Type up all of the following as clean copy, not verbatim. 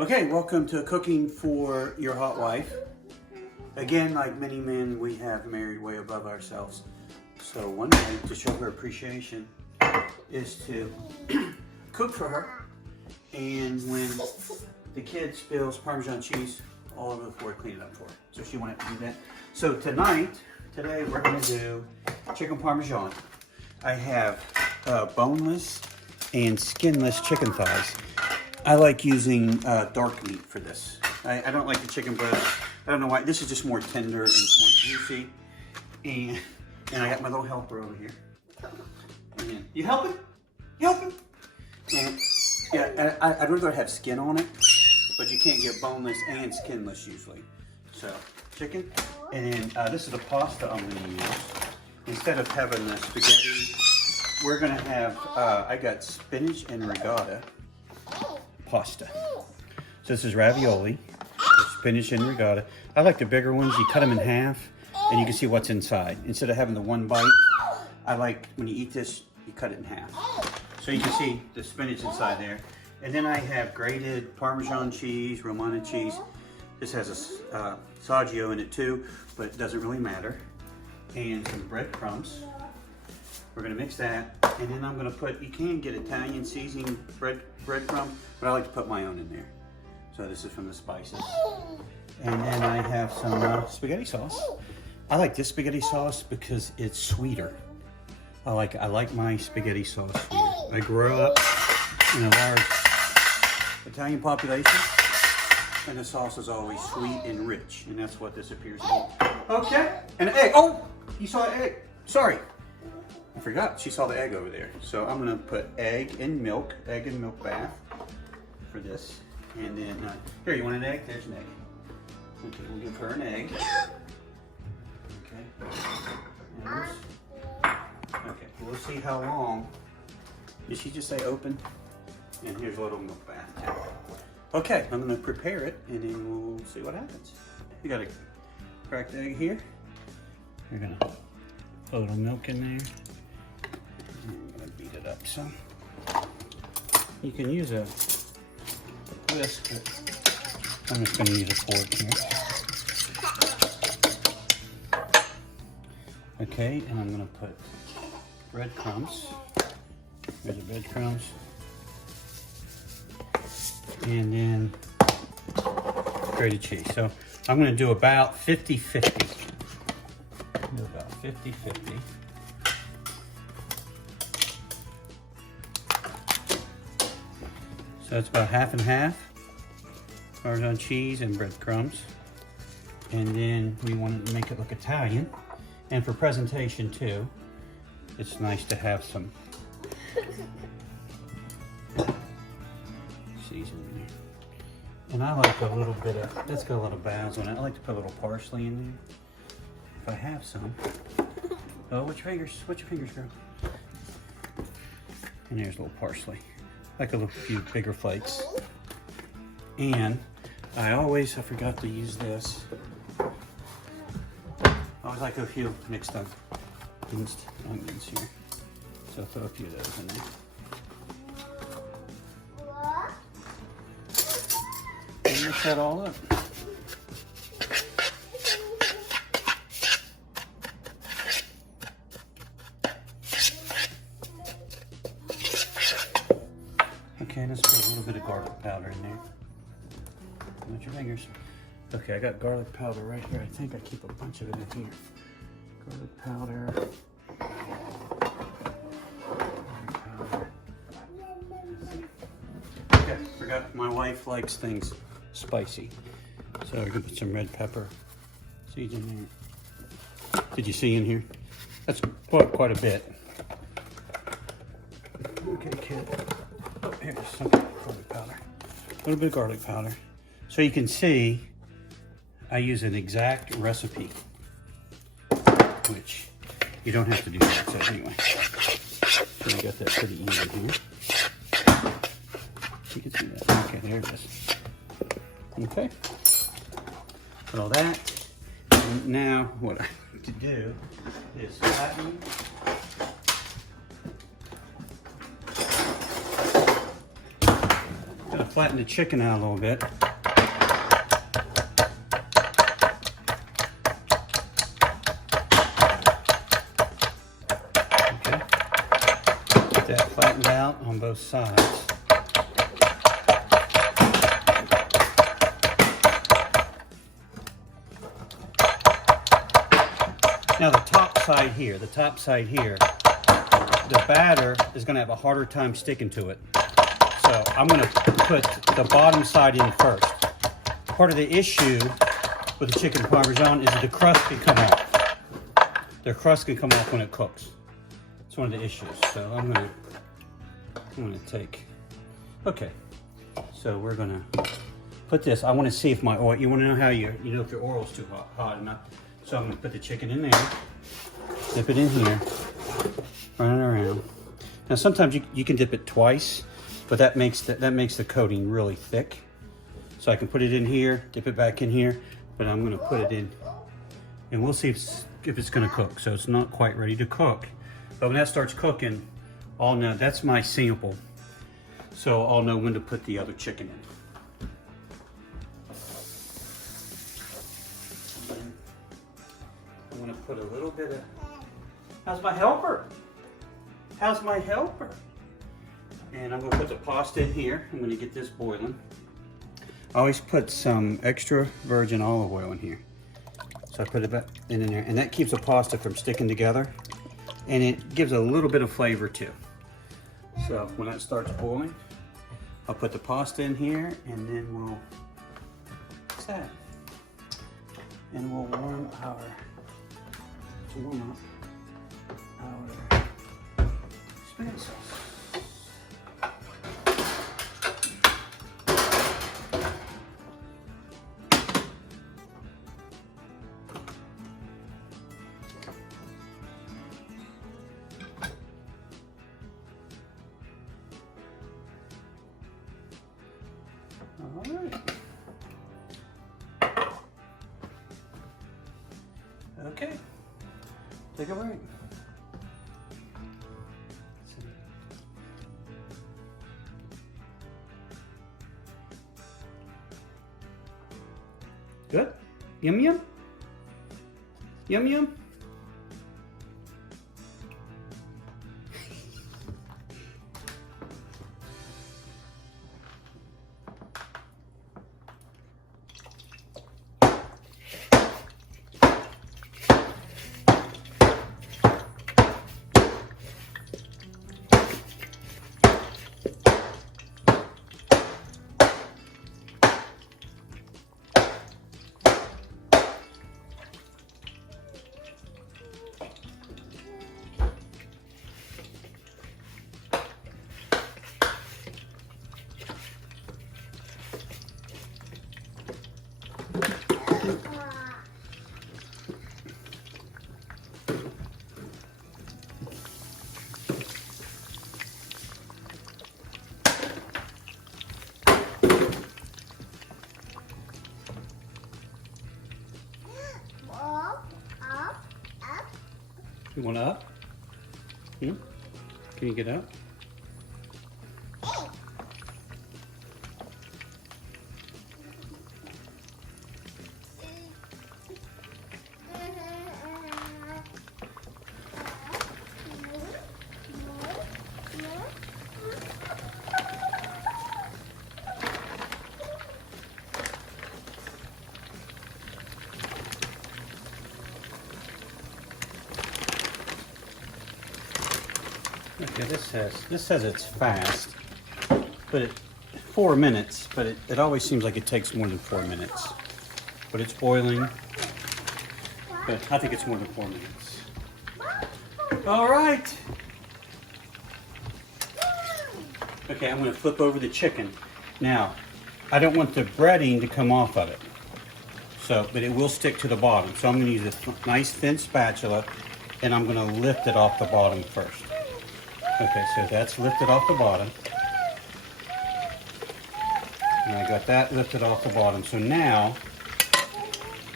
Okay, welcome to Cooking for Your Hot Wife. Again, like many men, we have married way above ourselves. So one way to show her appreciation is to cook for her. And when the kid spills Parmesan cheese all over the floor, clean it up for her. So she wanted to do that. So today we're gonna do chicken Parmesan. I have boneless and skinless chicken thighs. I like using dark meat for this. I don't like the chicken breast. I don't know why. This is just more tender and more juicy. And I got my little helper over here. And you helping? You helping? And yeah, I'd rather have skin on it, but you can't get boneless and skinless usually. So chicken, and then this is the pasta I'm going to use. Instead of having the spaghetti, we're going to have. I got spinach and ricotta pasta. So this is ravioli, spinach and ricotta. I like the bigger ones. You cut them in half and you can see what's inside. Instead of having the one bite, I like when you eat this, you cut it in half. So you can see the spinach inside there. And then I have grated Parmesan cheese, Romano cheese. This has a saggio in it too, but it doesn't really matter. And some breadcrumbs. We're gonna mix that, and then I'm gonna put, you can get Italian seasoning breadcrumbs, but I like to put my own in there. So this is from the spices. And then I have some spaghetti sauce. I like this spaghetti sauce because it's sweeter. I like my spaghetti sauce sweeter. I grew up in a large Italian population, and the sauce is always sweet and rich, and that's what this appears to be. Okay, and an egg. Oh, you saw an egg. Sorry. I forgot, she saw the egg over there. So I'm gonna put egg and milk bath for this. And then, here, you want an egg? There's an egg. Okay, we'll give her an egg. Okay. Okay, we'll see how long. Did she just say open? And here's a little milk bath too. Okay, I'm gonna prepare it and then we'll see what happens. You got a cracked egg here. You're gonna put a little milk in there. I'm gonna beat it up some. You can use a whisk, but I'm just gonna use a fork here. Okay, and I'm gonna put breadcrumbs. There's the breadcrumbs. And then grated cheese. So I'm gonna do about 50-50. Do about 50-50. So it's about half and half, Parmesan cheese and breadcrumbs. And then we want to make it look Italian. And for presentation too, it's nice to have some seasoning there. And I like a little bit of, let's got a lot of basil in it. I like to put a little parsley in there, if I have some. Oh, what's your fingers, girl? And there's a little parsley. Like a few bigger flakes. And I forgot to use this. I always like a few mixed onions here. So throw a few of those in there. And mix that all up. Okay, let's put a little bit of garlic powder in there. Not your fingers. Okay, I got garlic powder right here. I think I keep a bunch of it in here. Garlic powder. Okay, forgot my wife likes things spicy. So we're gonna put some red pepper seeds in there. Did you see in here? That's quite a bit. Okay, kid. Here's some garlic powder. A little bit of garlic powder. So you can see, I use an exact recipe, which you don't have to do that. So anyway, so we got that pretty even here. You can see that. Okay, there it is. Okay. Put all that. And now what I need to do is flatten. flatten the chicken out a little bit. Okay. Get that flattened out on both sides. Now the top side here, the batter is going to have a harder time sticking to it. So I'm going to put the bottom side in first. Part of the issue with the chicken Parmesan is that the crust can come off. The crust can come off when it cooks. It's one of the issues. So I'm going to take, okay. So we're going to put this, I want to see if my oil, you want to know how you know if your oil's too hot or not. So I'm going to put the chicken in there, dip it in here, run it around. Now sometimes you can dip it twice, but that makes the coating really thick. So I can put it in here, dip it back in here, but I'm going to put it in, and we'll see if it's going to cook. So it's not quite ready to cook, but when that starts cooking, I'll know. That's my sample, so I'll know when to put the other chicken in. I'm going to put a little bit of, how's my helper? How's my helper? And I'm going to put the pasta in here. I'm going to get this boiling. I always put some extra virgin olive oil in here. So I put it in there, and that keeps the pasta from sticking together, and it gives a little bit of flavor too. So when that starts boiling, I'll put the pasta in here, and then we'll, what's that? And we'll warm up our spaghetti sauce. All right. Okay. Take a break. Good? Yum yum? Yum yum? You want up? Hmm? Can you get up? Okay, this says it's fast, but 4 minutes, but it always seems like it takes more than 4 minutes. But it's boiling, but I think it's more than 4 minutes. All right. Okay, I'm gonna flip over the chicken. Now, I don't want the breading to come off of it. So, but it will stick to the bottom. So I'm gonna use a nice thin spatula, and I'm gonna lift it off the bottom first. Okay, so that's lifted off the bottom. And I got that lifted off the bottom. So now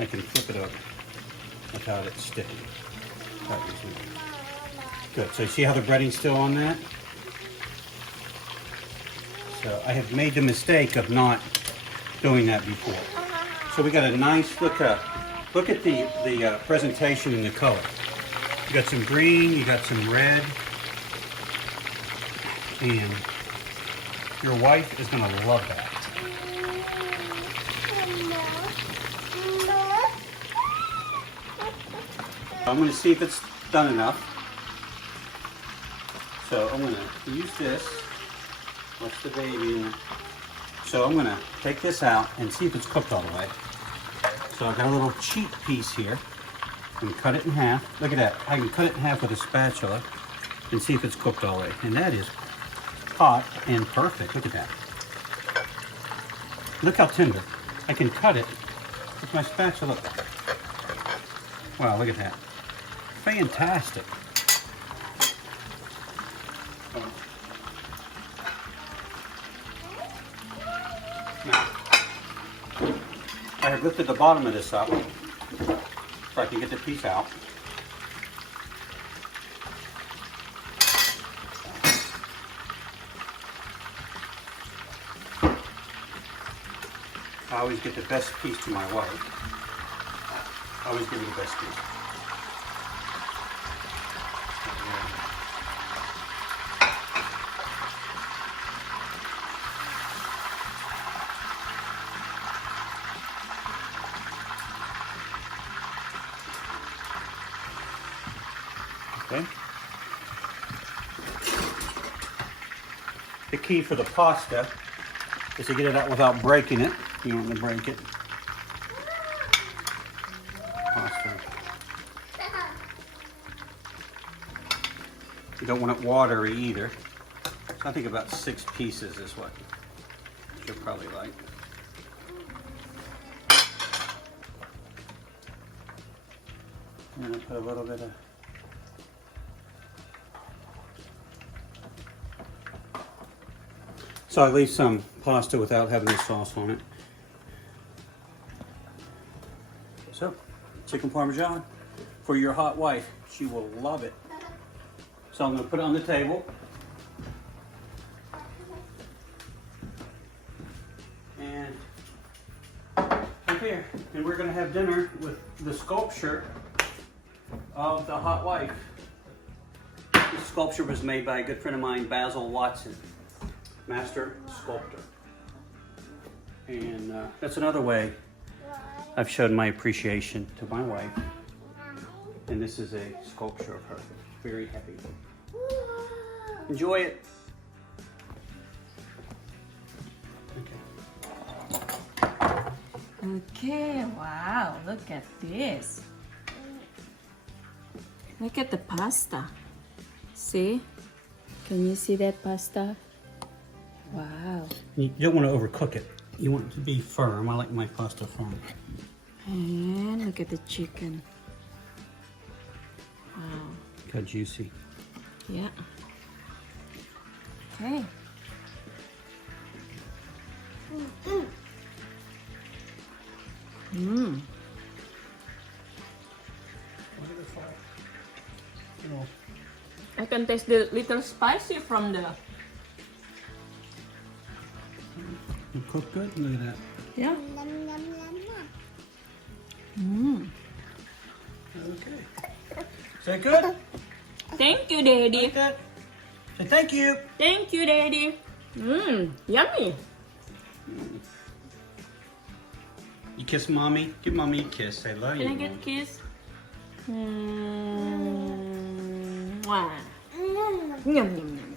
I can flip it over without it sticking. Good. So you see how the breading's still on that? So I have made the mistake of not doing that before. So we got a nice look at the presentation and the color. You got some green, you got some red, and your wife is gonna love that. I'm gonna see if it's done enough. So I'm gonna use this. What's the baby in? So I'm gonna take this out and see if it's cooked all the way. So I've got a little cheat piece here. I'm gonna cut it in half. Look at that. I can cut it in half with a spatula and see if it's cooked all the way. And that is hot and perfect. Look at that. Look how tender. I can cut it with my spatula. Wow, look at that. Fantastic. Now, I have lifted the bottom of this up so I can get the piece out. I always get the best piece to my wife. I always give her the best piece. Okay. The key for the pasta is to get it out without breaking it. You don't want to break it. Pasta. You don't want it watery either. So I think about 6 pieces is what you'll probably like. I'm going to put a little bit of so I leave some pasta without having the sauce on it. So, chicken Parmesan for your hot wife. She will love it. So I'm going to put it on the table. And up here. And we're going to have dinner with the sculpture of the hot wife. This sculpture was made by a good friend of mine, Basil Watson. Master sculptor. And that's another way I've shown my appreciation to my wife. And this is a sculpture of her. Very happy. Enjoy it. Okay, wow, look at this. Look at the pasta. See? Can you see that pasta? Wow. You don't want to overcook it. You want it to be firm. I like my pasta firm. And look at the chicken. Wow. Look how juicy. Yeah. Okay. Mmm. I can taste the little spicy from the. You cook good? Look at that. Yeah. Mmm. Okay. Is that good? Thank you, Daddy. Like that? Say thank you. Thank you, Daddy. Mmm. Yummy. You kiss mommy? Give mommy a kiss. Say love you. Can I get a kiss? Mwah. Yum, yum, yum.